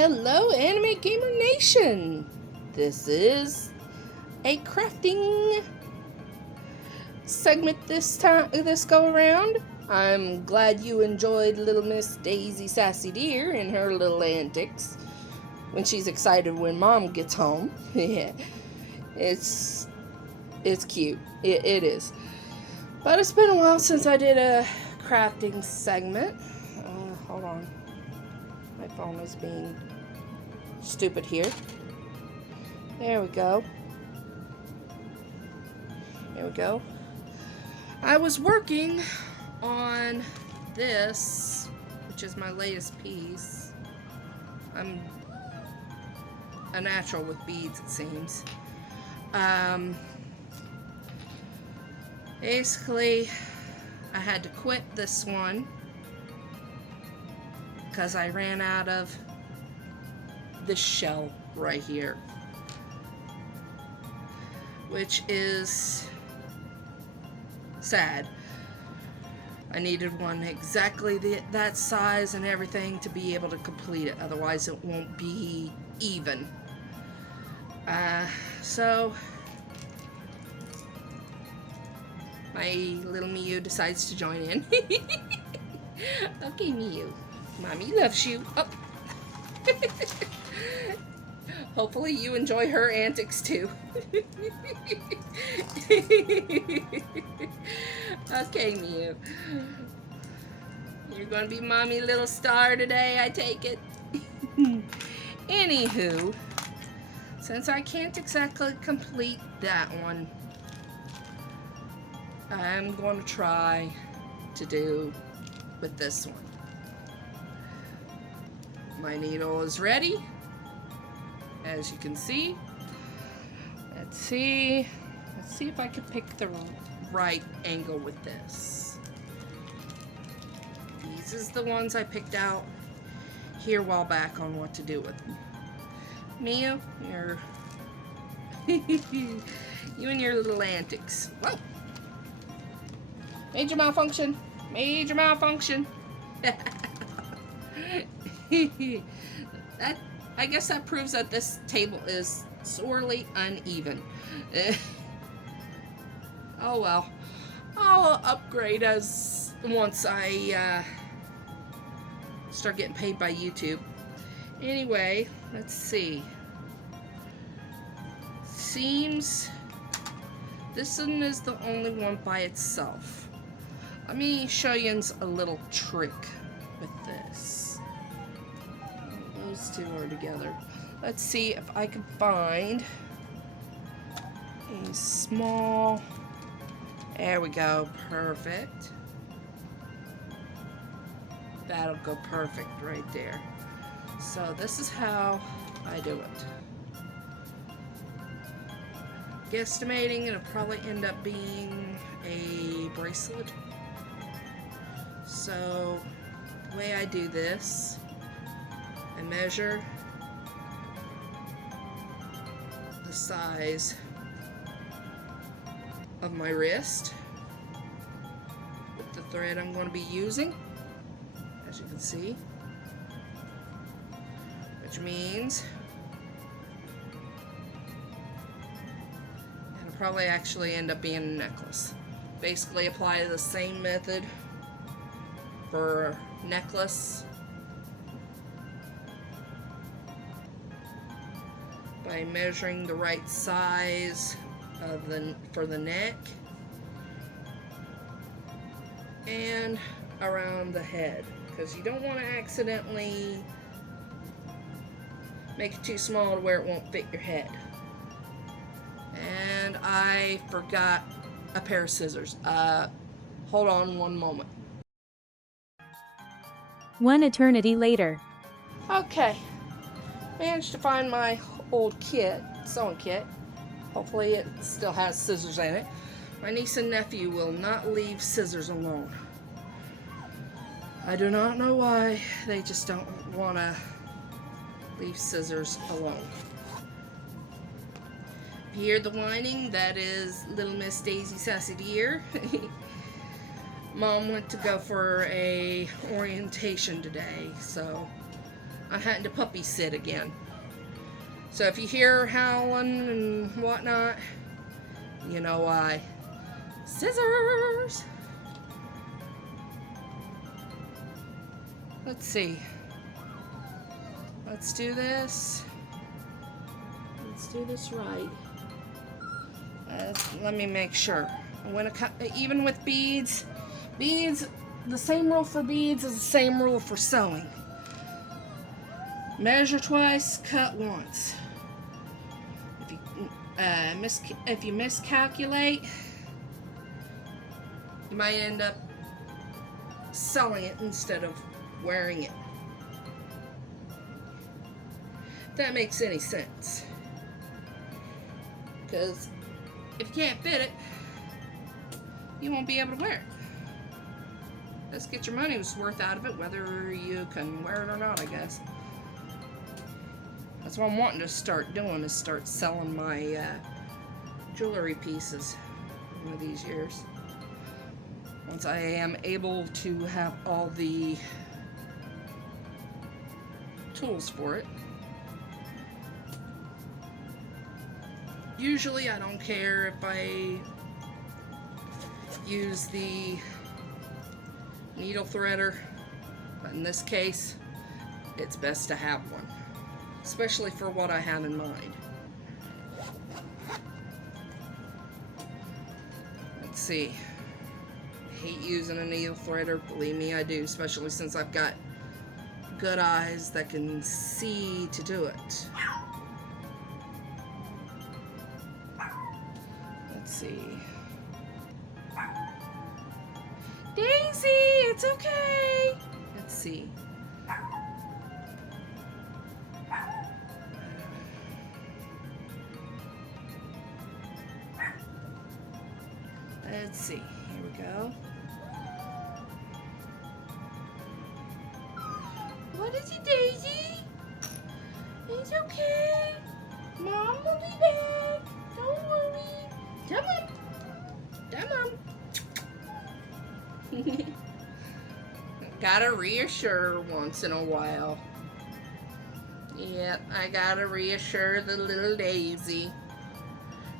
Hello, Anime Gamer Nation! This is a crafting segment this go around. I'm glad you enjoyed little Miss Daisy Sassy Deer and her little antics when she's excited when Mom gets home. Yeah, it's cute. It is. But it's been a while since I did a crafting segment. Hold on. My phone is being stupid here. There we go. There we go. I was working on this, which is my latest piece. I'm a natural with beads, it seems. Basically, I had to quit this one because I ran out of this shell right here, which is sad. I needed one exactly that size and everything to be able to complete it, otherwise it won't be even. So my little Miu decides to join in. Okay, Miu. Mommy loves you. Oh. Hopefully you enjoy her antics too. Okay, Miu. You're gonna be Mommy little star today, I take it. Anywho, since I can't exactly complete that one, I'm going to try to do with this one. My needle is ready, as you can see. Let's see if I can pick the right angle with this. These is the ones I picked out here a while back on what to do with them. Miu, you and your little antics. Whoa! Major malfunction. Major malfunction. I guess that proves that this table is sorely uneven. Oh well. I'll upgrade once I start getting paid by YouTube. Anyway, let's see. Seems this one is the only one by itself. Let me show you a little trick with this. Those two are together. Let's see if I can find a small... There we go. Perfect. That'll go perfect right there. So this is how I do it. Guesstimating it'll probably end up being a bracelet. So the way I do this, I measure the size of my wrist with the thread I'm going to be using, as you can see, which means it'll probably actually end up being a necklace. Basically apply the same method for necklace by measuring the right size of for the neck and around the head, because you don't want to accidentally make it too small to where it won't fit your head. And I forgot a pair of scissors. Hold on one moment. One eternity later. Okay, managed to find my old kit, sewing kit. Hopefully it still has scissors in it. My niece and nephew will not leave scissors alone. I do not know why, they just don't want to leave scissors alone. If you hear the whining, that is little Miss Daisy Sassy Deer. Mom went to go for a orientation today, so I had to puppy sit again. So if you hear howling and whatnot, you know why. Scissors! Let's see. Let's do this. Let's do this right. Let me make sure. Even with beads, the same rule for beads is the same rule for sewing. Measure twice, cut once. If you miscalculate, you might end up selling it instead of wearing it. If that makes any sense. Because if you can't fit it, you won't be able to wear it. Let's get your money's worth out of it, whether you can wear it or not, I guess. That's what I'm wanting to start doing, is start selling my jewelry pieces one of these years. Once I am able to have all the tools for it. Usually I don't care if I use the needle threader, but in this case it's best to have one, especially for what I have in mind. Let's see. I hate using a needle threader, believe me I do, especially since I've got good eyes that can see to do it. Let's see. Daisy, it's okay. Let's see. Let's see. Here we go. What is it, Daisy? It's okay. Mom will be back. Don't worry. Come on. Come on. Gotta reassure once in a while. Yep, I gotta reassure the little Daisy.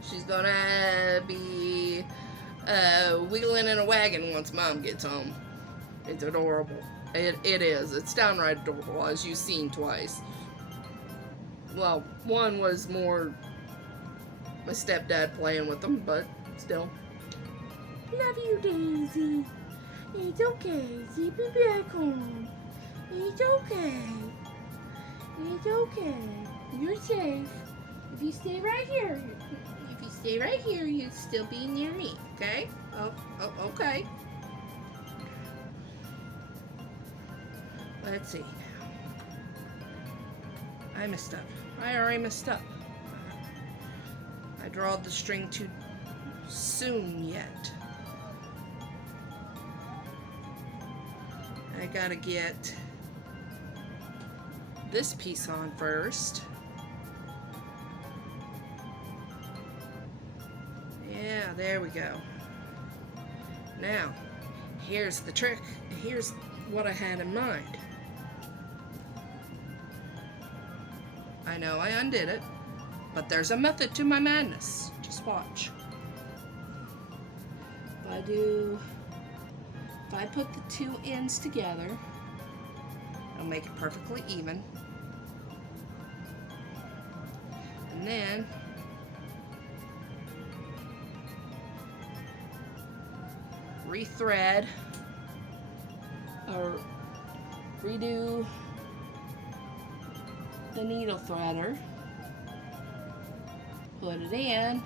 She's gonna be wheeling in a wagon once Mom gets home. It's adorable. It is. It's downright adorable, as you've seen twice. Well, one was more my stepdad playing with them, but still. Love you, Daisy. It's okay. She'll be back home. It's okay. It's okay. You're safe. If you stay right here, you'll still be near me, okay? Oh, okay. Let's see. I messed up. I already messed up. I drawed the string too soon yet. I gotta get this piece on first. Yeah, there we go. Now, here's the trick. Here's what I had in mind. I know I undid it, but there's a method to my madness. Just watch. If I put the two ends together, I'll make it perfectly even. And then rethread or redo the needle threader, put it in,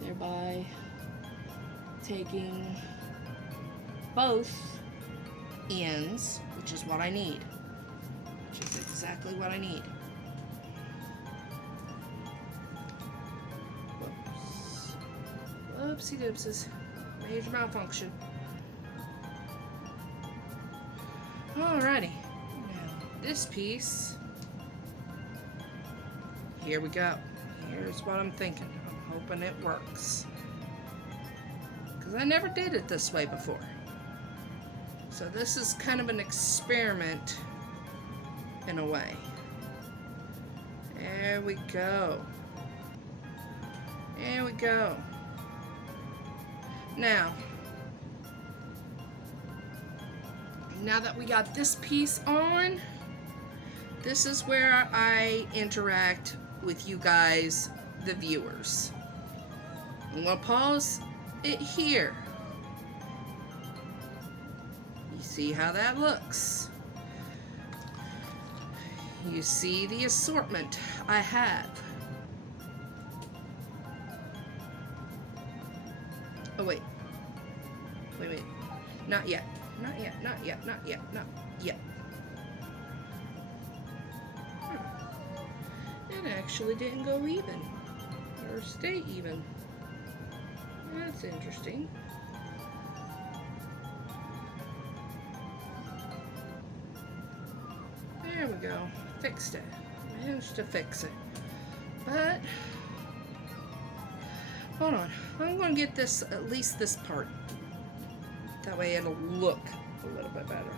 thereby taking both ends, which is what I need, which is exactly what I need. Whoops. Oopsie doopsies. Major malfunction. Alrighty. Now, this piece, here we go. Here's what I'm thinking. I'm hoping it works, because I never did it this way before. So this is kind of an experiment in a way. There we go. There we go. Now that we got this piece on, this is where I interact with you guys, the viewers. I'm gonna pause it here. You see how that looks. You see the assortment I have. Oh wait. Wait. Not yet. Not yet. It actually didn't go even. Or stay even. That's interesting. There we go. Fixed it. Managed to fix it. But hold on. I'm going to get this, at least this part. That way it'll look a little bit better.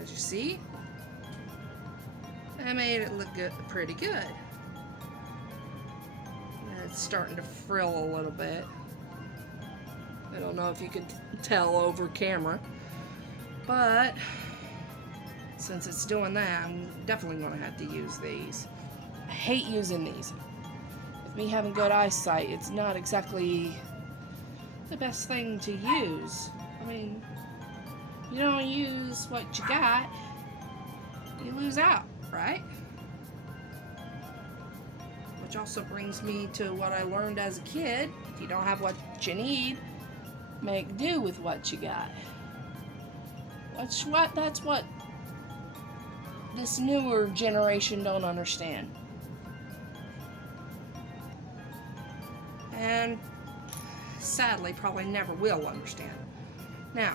As you see, I made it look good, pretty good. It's starting to frill a little bit. I don't know if you could tell over camera, but since it's doing that, I'm definitely going to have to use these. I hate using these. With me having good eyesight, it's not exactly the best thing to use. I mean, you don't use what you got, you lose out, right? Which also brings me to what I learned as a kid. If you don't have what you need, make do with what you got. That's what this newer generation don't understand. And sadly probably never will understand. Now,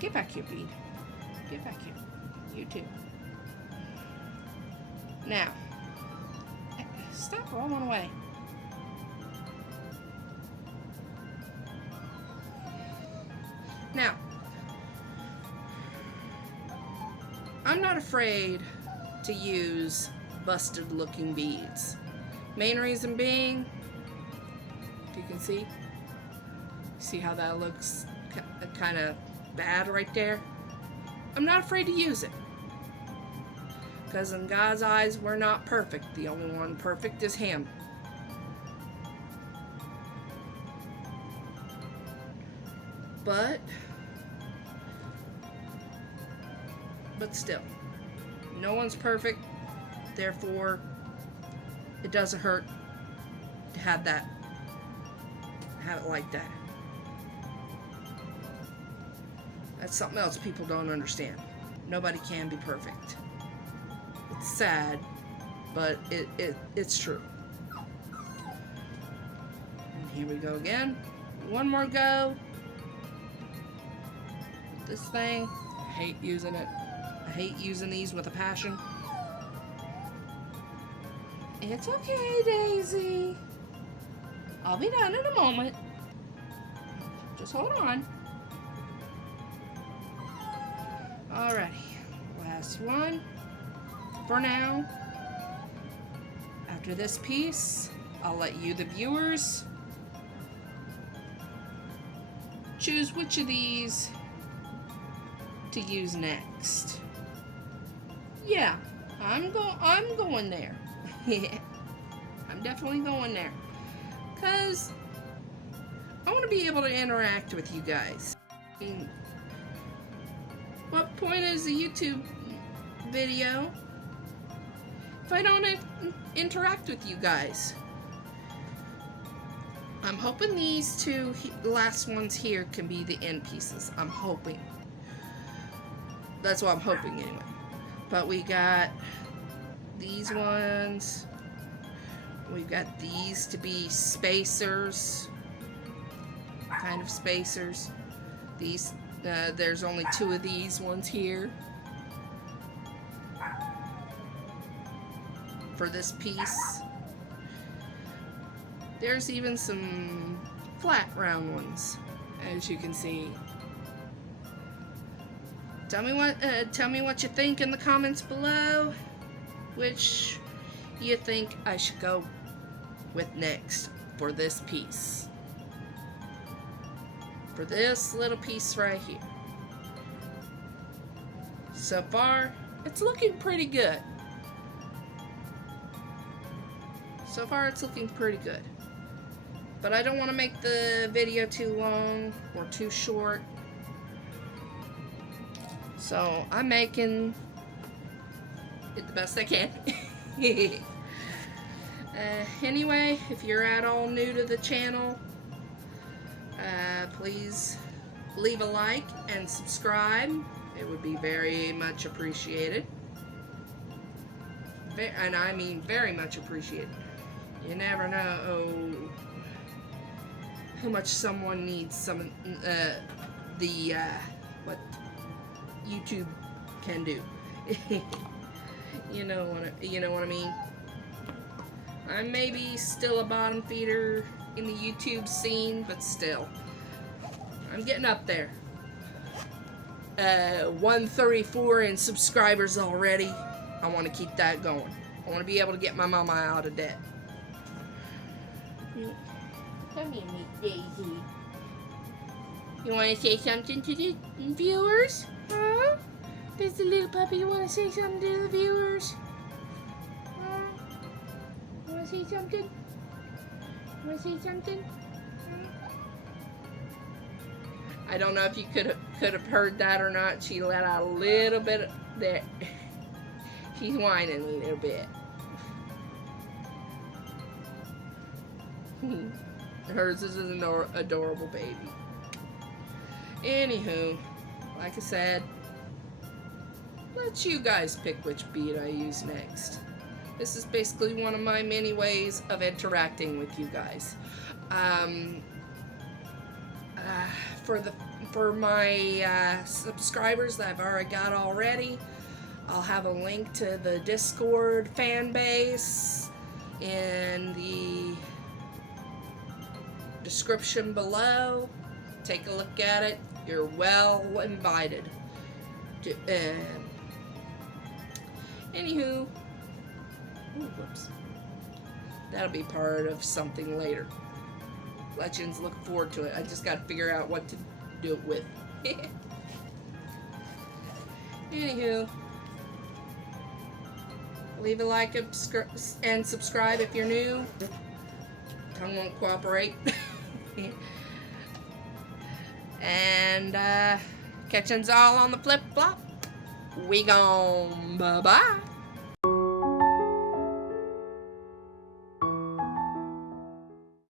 get back here, Bead. Get back here. You too. Now, stop rolling away. Now, I'm not afraid to use busted looking beads. Main reason being, if you can see how that looks kind of bad right there? I'm not afraid to use it. Because in God's eyes, we're not perfect. The only one perfect is Him. But still, no one's perfect. Therefore, it doesn't hurt to have it like that. That's something else people don't understand. Nobody can be perfect. It's sad, but it's true. And here we go again. One more go. This thing, I hate using it. I hate using these with a passion. It's okay, Daisy. I'll be done in a moment. Just hold on. Alrighty, last one for now. After this piece, I'll let you, the viewers, choose which of these to use next. Yeah, I'm going there. I'm definitely going there. Because I want to be able to interact with you guys. I mean, what point is a YouTube video if I don't interact with you guys? I'm hoping these two last ones here can be the end pieces. I'm hoping. That's what I'm hoping anyway. But we got these ones. We've got these to be spacers. Kind of spacers. These, there's only two of these ones here. For this piece. There's even some flat round ones, as you can see. Tell me what you think in the comments below. Which you think I should go with next for this piece. For this little piece right here. So far, it's looking pretty good. So far, it's looking pretty good. But I don't want to make the video too long or too short. So I'm making it the best I can. Anyway, if you're at all new to the channel, please leave a like and subscribe. It would be very much appreciated. And I mean very much appreciated. You never know how much someone needs some what YouTube can do. You know what I mean. I'm maybe still a bottom feeder in the YouTube scene, but still, I'm getting up there. 134 in subscribers already. I want to keep that going. I want to be able to get my mama out of debt. Come here, Miss Daisy. You want to say something to the viewers? Huh? Does the little puppy want to say something to the viewers? Huh? You want to say something? You want to say something? I don't know if you could have heard that or not. She let out a little bit there. She's whining a little bit. Hers is an adorable baby. Anywho, like I said, let you guys pick which bead I use next. This is basically one of my many ways of interacting with you guys. For my subscribers that I've already got already, I'll have a link to the Discord fan base in the description below. Take a look at it. You're well invited. Anywho, whoops. That'll be part of something later. Legends, look forward to it. I just got to figure out what to do it with. Anywho, leave a like and subscribe if you're new. Tongue won't cooperate. And catching's all on the flip flop. We gone. Bye bye.